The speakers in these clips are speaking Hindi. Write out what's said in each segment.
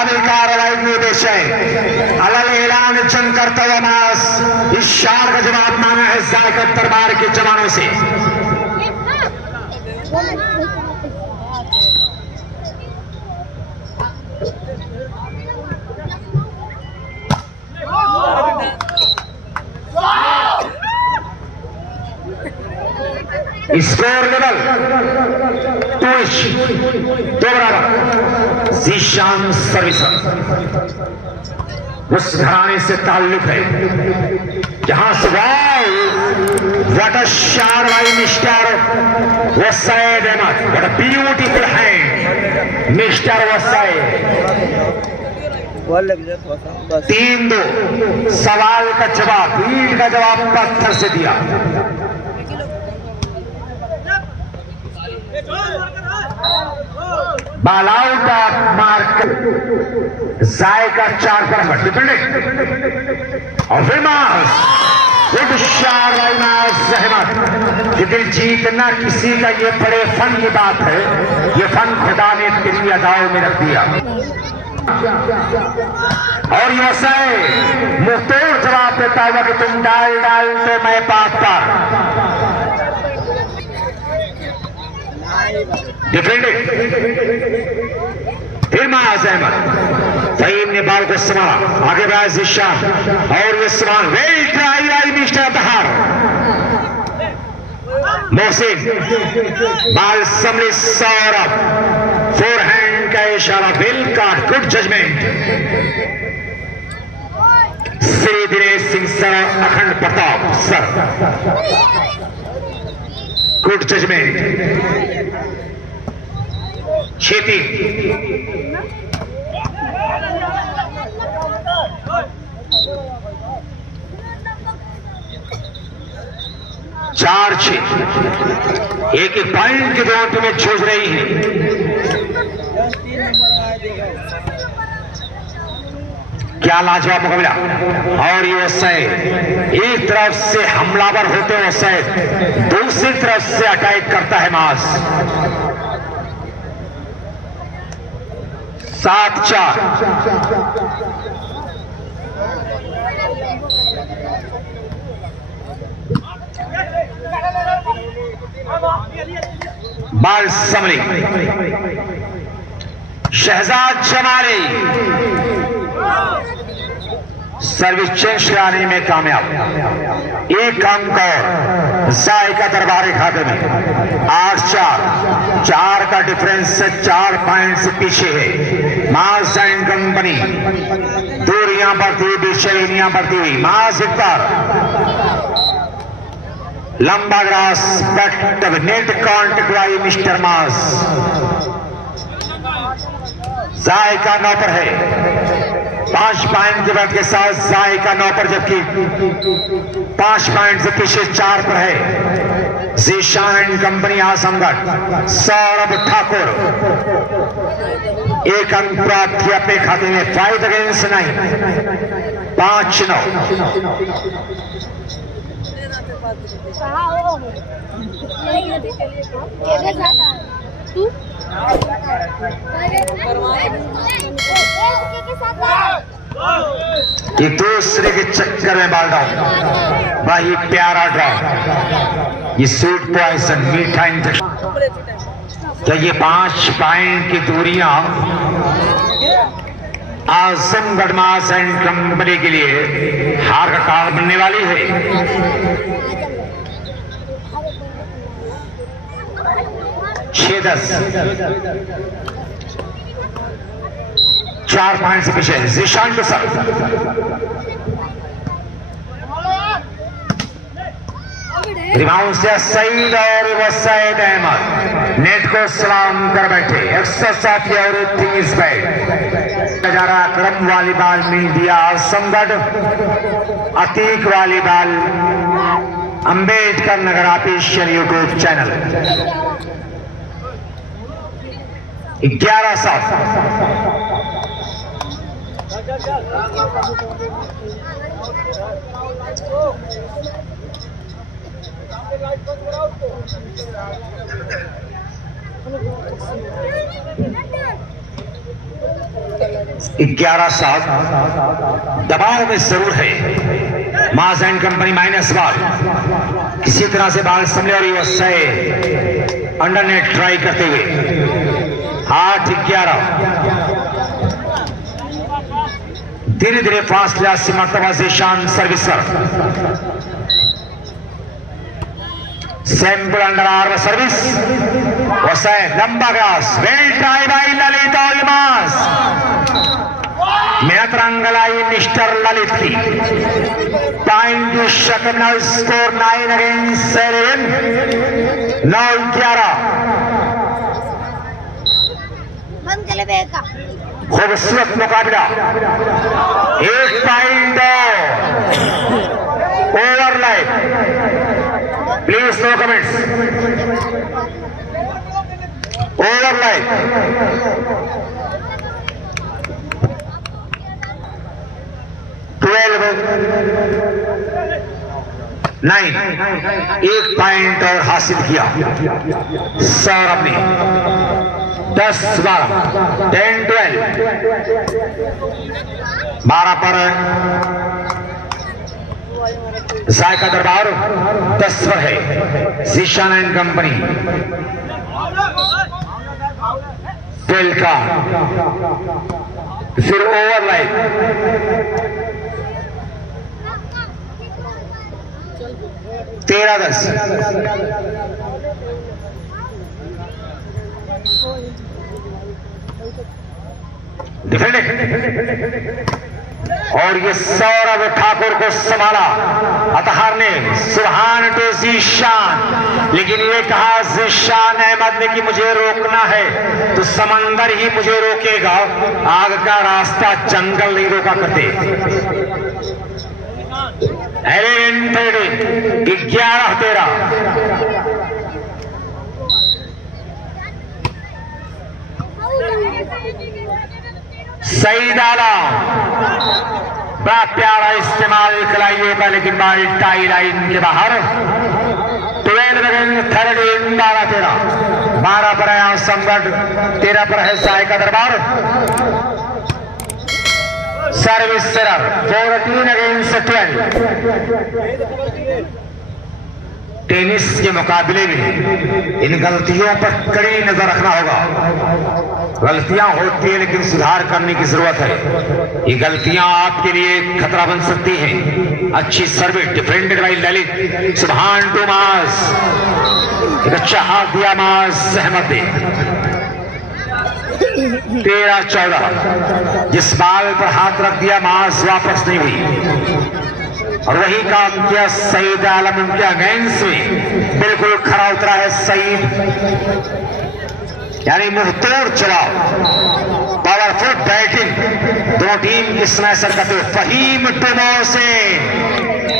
आगामी कार्रवाई के उद्देश्य अलग ऐलान जंग करता हुआ मास इस शार का जवाब मांगा है जायका दरबार के जवानों से। स्कोर लेवल 2 बराबर। जीशान सर्विस उस घराने से ताल्लुक है जहां से what a shot by mister Wasaid Ahmad, what a beautiful hand mister Wasaid. 3-2 सवाल का जवाब, ईट का जवाब पत्थर से दिया। बाल आउट ऑफ मार्क, जायका 4 पर डिफेंडिंग और फिर Mas good shot by Mas Ahmad. लेकिन जीतना किसी का ये बड़े फन की बात है, ये फन खुदा ने तेरी अदाओं में रख दिया। और ये सही मुंहतोड़ जवाब देता हुआ कि तुम डाल तो मैं पाक पर डिफेंडिंग। फिर मास अहमद, फहीम ने बाल को संभाला, आगे बढ़ा जीशान और ये सवाल well tried mister Dahar. Mohsin बाल संभले, सौरभ फोरहैंड का इशारा, बिल का good judgement. Shri Dinesh Singh sir, Akhand Pratap sir, good judgement. छेती 4-6 एक पॉइंट की दौड़ में जूझ रही है। क्या लाजवाब मुकाबला। और ये सैद एक तरफ से हमलावर होते हुए सैद दूसरी तरफ से अटैक करता है मास। 7-4 बाल संभली, शहजाद जमाली सर्विस चेंज कराने में कामयाब। एक अंक और जायका दरबार खाते में 8-4 का डिफरेंस से 4 पॉइंट से पीछे है मास एंड कंपनी। दूरियां बढ़ती हुई, बेचैनियां बढ़ती हुई। मास एक बार लंबा ग्रास बट नेट कॉन्टेक्ट वाई मिस्टर मास। जायका 9 पर है, 5 पॉइंट के बाद के साथ जायका 9 पर, जबकि 5 पॉइंट से पीछे 4 पर है जीशान एंड कंपनी आजमगढ़। सौरभ ठाकुर एक अंक प्राप्त किया अपने खाते में, 5 अगेंस्ट 9, 5-9। ये दूसरे के चक्कर में बाल डाउन, भाई प्यारा ड्रॉ, ये स्वीट पॉइजन, मीठा इंजेक्शन। क्या ये 5 पॉइंट की दूरियां आजमगढ़ मास एंड कंपनी के लिए हार का कारण बनने वाली है? 6-10 4 पॉइंट से पीछे जीशान के साथ। रिबाउंड से सईद और वसाइद अहमद नेट को सलाम कर बैठे। 107 और 30 बैट जा रहा। क्रम वॉलीबॉल में दिया Azamgarh, Atiq volleyball Ambedkar Nagar official YouTube channel. 11-7 1 11-7 दबाव में जरूर है। Mass and company minus ball, किसी तरह से बॉल संभले और यूएसए अंडरनेट ट्राई करते हुए 8-11। धीरे धीरे फासला से मर्तबा से शान सर्विसर सैंपल अंडर आर्म सर्विस वैसे लंबा ग्रास वेल ट्राई बाय ललित और मास मेहतरंगलाई मिस्टर ललित की टाइम टू शकनल स्कोर 9 अगेंस्ट 7 9-11। खूबसूरत मुकाबला, 1 point over life. Please no comments. Over life 12-9, 1 point और हासिल किया सौरभ ने। 10-12, 10-12, 12 पर जायका दरबार, 10 पर है जीशान एंड कंपनी। 12 का फिर ओवर लाइफ। तेरह 10 डिफेंडिंग और ये सौरभ ठाकुर को संभाला अतहार ने। सुभान टू जीशान, लेकिन ये कहा जीशान अहमद ने कि मुझे रोकना है तो समंदर ही मुझे रोकेगा, आग का रास्ता जंगल नहीं रोका करते। 11-13 सईद आलम, बड़ा प्यारा इस्तेमाल खिलाड़ियों का, लेकिन बॉल टाई लाइन के बाहर। 12-13 12 पर है आसमगढ़, 13 पर है जायका दरबार। सर्विस सेरर 14-12। टेनिस के मुकाबले में इन गलतियों पर कड़ी नजर रखना होगा। गलतियां होती है लेकिन सुधार करने की जरूरत है। ये गलतियां आपके लिए खतरा बन सकती हैं। अच्छी सर्विस डिफेंडेड बाय ललित। सुभान टू मास, एक अच्छा हाथ दिया मास अहमद ने। 13-14, जिस बाल पर हाथ रख दिया मास वापस नहीं हुई और वही काम किया सईद आलम। उनके अगेंस्ट में बिल्कुल खरा उतरा है सईद, यानी मुंहतोड़ चलाओ, पावरफुल बैटिंग। दो टीम की स्मैशर करते हुए Faheem to Mohsin,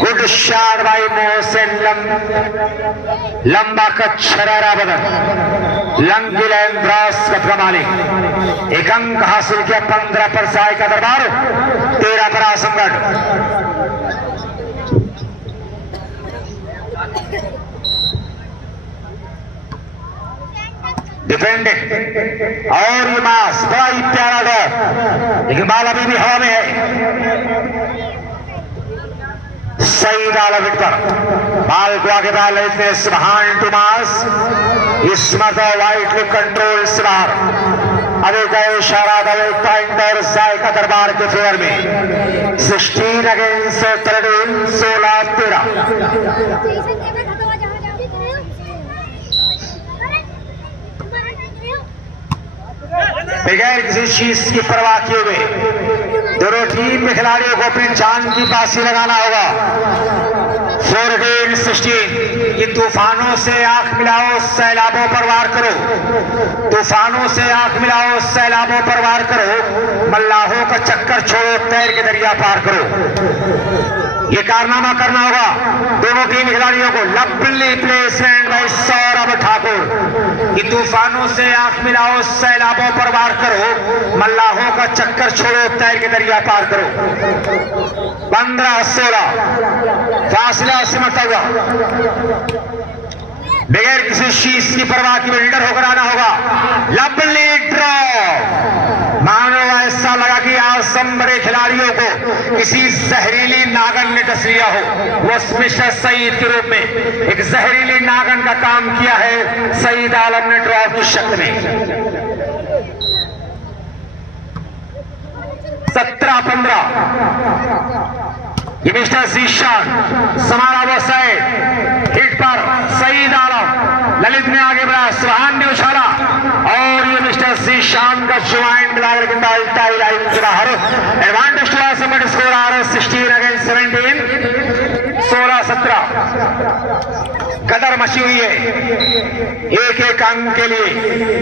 good shot by Mohsin. लंबा का छरारा बदन, लंगी लाइन ब्रास का मालिक। एक अंक हासिल किया 15 पर जायका दरबार, 13 पर आजमगढ़। डिफेंडिंग और ये मास, बड़ा ही प्यारा डॉट, लेकिन बाल अभी भी हवा में है। सईद आलम पर बाल को आगे डाल लेते हैं सुभान टू मास। इसमत वाइट लुक कंट्रोल से बाहर। अभी का इशारा दबे पॉइंट और जायका दरबार के फेवर में। 16 अगेंस्ट 13, 16-13। बगैर किसी चीज की परवाह किए हुए दोनों टीम के खिलाड़ियों को अपनी जान की बाजी लगाना होगा। 4 अगेंस्ट 16। कि तूफानों से आंख मिलाओ, सैलाबों पर वार करो। तूफानों से आंख मिलाओ, सैलाबों पर वार करो। मल्लाहों का चक्कर छोड़ो, तैर के दरिया पार करो। ये कारनामा करना होगा दोनों टीम खिलाड़ियों को। Lovely placement by Saurabh Thakur. कि तूफानों से आंख मिलाओ, सैलाबों पर वार करो। मल्लाहों का चक्कर छोड़ो, तैर के दरिया पार करो। 15-16 फासला सिमटता हुआ। बगैर किसी चीज की परवाह की बिल्डर होकर आना होगा। लवली ड्रॉ, मानो ऐसा लगा कि आसम बड़े खिलाड़ियों को किसी जहरीली नागन ने डस लिया हो। वो मिस्टर सईद के रूप में एक जहरीली नागन का काम किया है सईद आलम ने ड्रॉ की शक्ल में। 17-15 ये मिस्टर जीशान समारा वो सैद हिट पर सईद आलम ललित ने आगे बढ़ा, सुहान ने उछाला और ये मिस्टर जीशान का ज्वाइन मिला लेकिन बाल टाई लाइन से बाहर। एडवांटेज टू असम स्कोर आ रहा है 16 अगेंस्ट 17, 16-17 कदर मची हुई है। एक एक अंक के लिए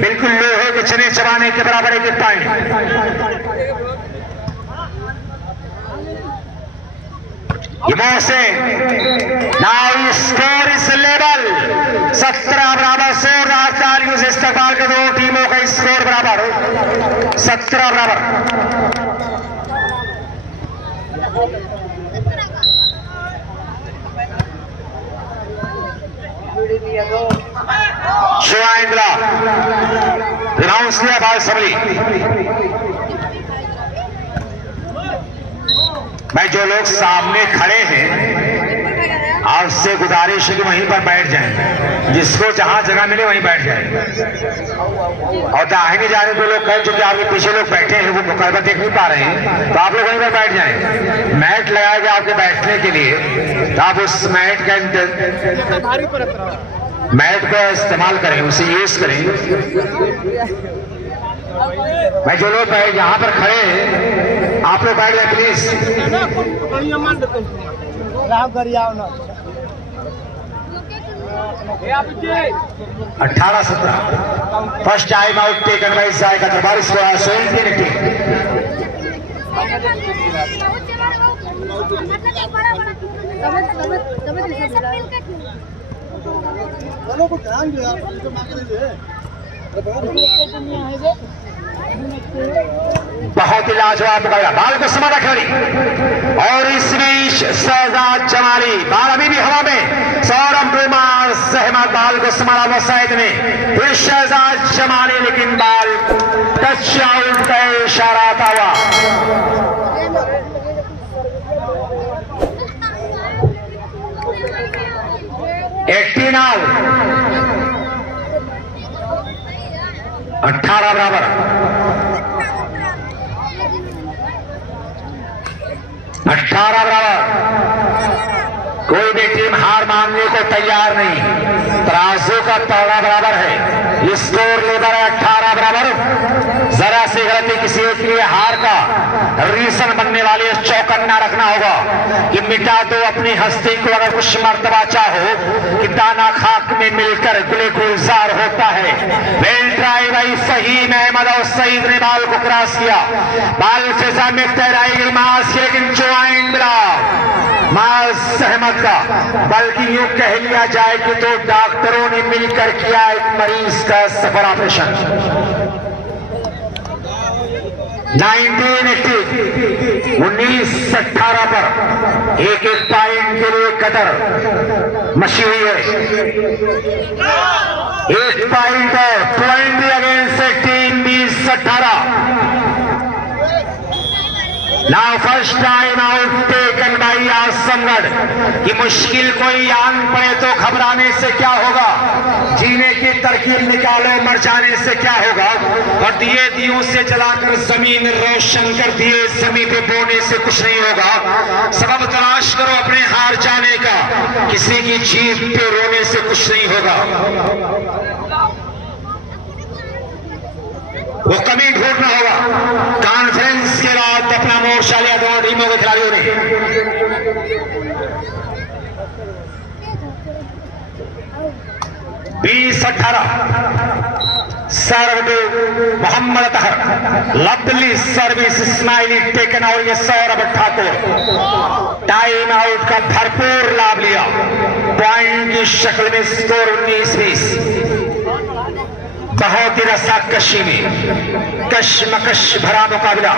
बिल्कुल लोहे के चने चबाने के बराबर एक टाइम। नाउ स्कोर इस लेवल 17 बराबर 16 तालियों से इस्तेमाल के दो टीमों का स्कोर बराबर 17 बराबर। शिवाइंद्रा रिनाउंस किया बाल सबली। भाई जो लोग सामने खड़े हैं आपसे गुजारिश है कि वहीं पर बैठ जाएं, जिसको जहां जगह मिले वहीं बैठ जाएं। और दाहिने जाने जो लोग कहें, जो कि आपके पीछे लोग बैठे हैं वो मुकाबला देख नहीं पा रहे हैं, तो आप लोग वहीं पर बैठ जाएं। मैट लगाया गया आपके बैठने के लिए, तो आप उस मैट का इस्तेमाल करें, उसे यूज करें। भाई जो लोग यहाँ पर खड़े हैं आप लोग बैठ जाए please. 18-17 first time out taken by Zaika Darbar square 17 बहुत ही लाजवाब मुकाबला। बाल को समारा खिलाड़ी और इस बीच शहजाद जमाली, बाल अभी भी हवा में। सौरभ कुमार सहमत, बाल को समारा वसैद ने, फिर शहजाद जमाली, लेकिन बाल टच आउट का इशारा आता हुआ। एट्टी नाउ 18 बराबर। कोई भी टीम हार मानने को तैयार नहीं। तराजू का तौड़ा बराबर है, स्कोर लेकर 18 बराबर। जरा सी गलती किसी एक लिए हार का रीजन बनने वाली चौकन्ना रखना होगा कि मिटा दो अपनी हस्ती को। अगर कुछ मर्तबा चाहो कि दाना खाक में मिलकर गुले गुलजार होता है। Well try by Faheem Ahmed और सईद ने बाल को क्रॉस किया, बाल फिजा में तैराई मास, लेकिन ज्वाइन मिला मास अहमद का। बल्कि यूं कह लिया जाए कि तो डॉक्टरों ने मिलकर किया एक मरीज का सफल ऑपरेशन। 19-18 पर एक पॉइंट के लिए कतर मची हुई है। एक पॉइंट और 20 against team 20-18। Now first time out taken by Azamgarh. कि मुश्किल कोई आन पड़े तो घबराने से क्या होगा, जीने की तरकीब निकालो मर जाने से क्या होगा। और दिए दियों से जलाकर जमीन रोशन कर दिए, जमीन पे बोने से कुछ नहीं होगा। सबब तलाश करो अपने हार जाने का, किसी की जीत पे रोने से कुछ नहीं होगा। वो कमी ढूंढना होगा। कॉन्फ्रेंस के बाद अपना मोर्चा लिया दोनों टीमों के खिलाड़ियों ने। बीस 18 serve Mohammad Athar, lovely service इस्माइली टेकन और ये सौरभ ठाकुर टाइम आउट का भरपूर लाभ लिया। पॉइंट की शक्ल में स्कोर 19-20। बहुत ही रस्साकशी में कशमकश भरा मुकाबला।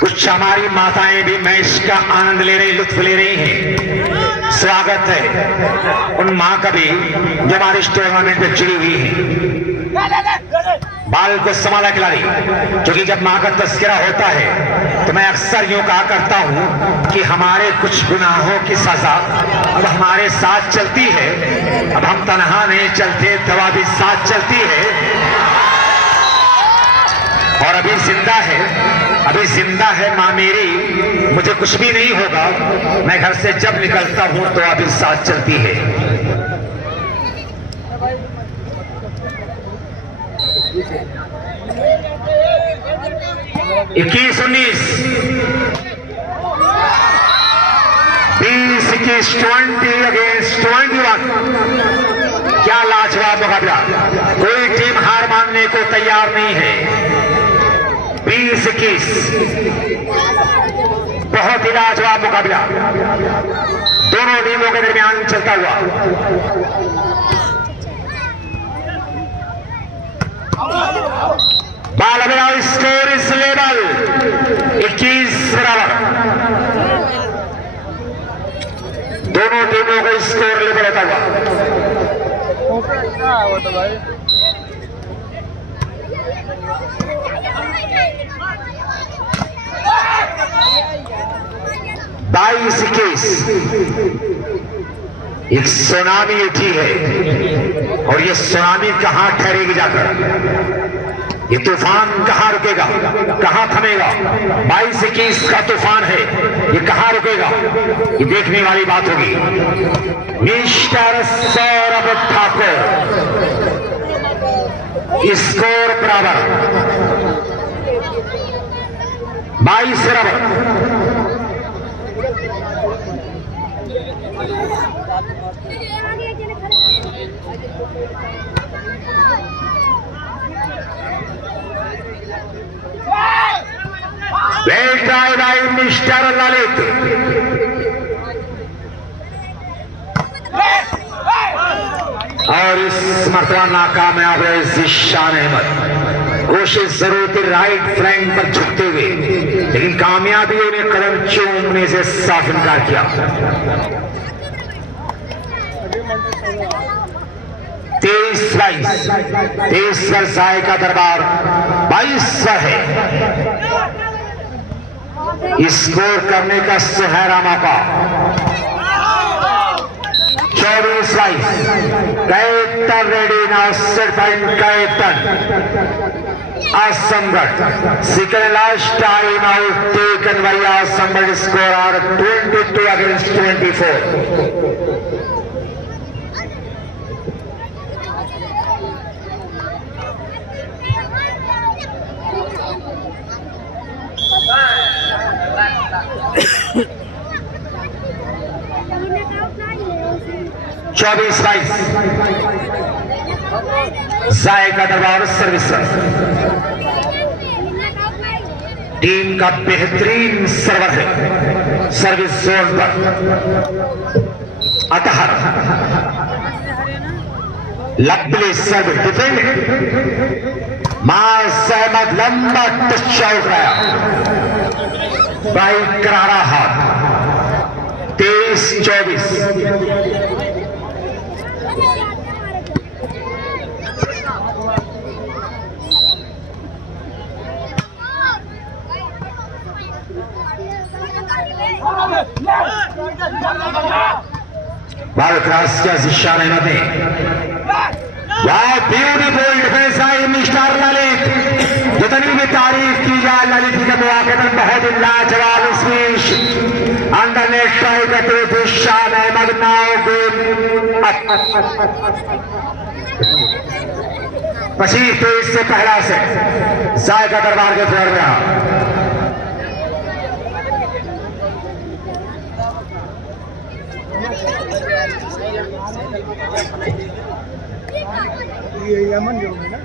कुछ हमारी माताएं भी मैच का आनंद ले रही, लुत्फ ले रही हैं। स्वागत है उन मां का भी जो हमारे इस टूर्नामेंट में जुड़ी हुई है। बाल को संभाला खिलाड़ी, क्योंकि जब मां का तस्करा होता है तो मैं अक्सर यूं कहा करता हूं कि हमारे कुछ गुनाहों की सजा अब हमारे साथ चलती है। अब हम तनहा नहीं चलते, दवा भी साथ चलती है और अभी जिंदा है मां मेरी। मुझे कुछ भी नहीं होगा, मैं घर से जब निकलता हूं तो अभी साथ चलती है। 21-19, 20-21, 20 अगेंस्ट 21। क्या लाजवाब मुकाबला, कोई टीम हार मानने को तैयार नहीं है। 20-21 बहुत ही लाजवाब मुकाबला दोनों टीमों के दरमियान चलता हुआ। बाल अगला स्कोर इस लेवल 21 बराबर। दोनों टीमों का स्कोर लेवल होता हुआ। 22-21 एक सुनामी उठी है और ये सुनामी कहां ठहरेगी जाकर, ये तूफान कहां रुकेगा, कहां थमेगा। 22-21 का तूफान है, ये कहां रुकेगा, ये देखने वाली बात होगी। मिस्टर सौरभ ठाकुर, स्कोर बराबर 22 बराबर। Well try by mister Lalit. और इस मरतबा नाकामयाब रहे जिशान अहमद। कोशिश जरूर थी राइट फ्लैंक पर झुकते हुए, लेकिन कामयाबियों ने कदम चूमने से साफ इनकार किया। 23 पर साय का दरबार 22 पर है। स्कोर करने का सुनहरा मौका। 24 captain ready now set point captain Azamgarh. Second last time out taken by Azamgarh. Score are 22 against 24। चौबीस 22 जायका दरबार सर्विस टीम का बेहतरीन सर्वर है सर्विस जोन पर। अतः लंबे सर्व डिफेंड मां सहमद लंबा टच आउट गया बाई करारा हाथ। 23-24 बाल क्रॉस किया जिशान अहमद ने। वाह ब्यूटीफुल डिफेंस है मिस्टर ललित। जितनी भी तारीफ की जाए ललित के मौके पर बहुत ही लाजवाब स्पीच अंडर नेट ट्राई करते हुए जिशान अहमद नाउ गेम 25-23 से पहला से जायका दरबार के फ्लोर में ये यमन जो है ना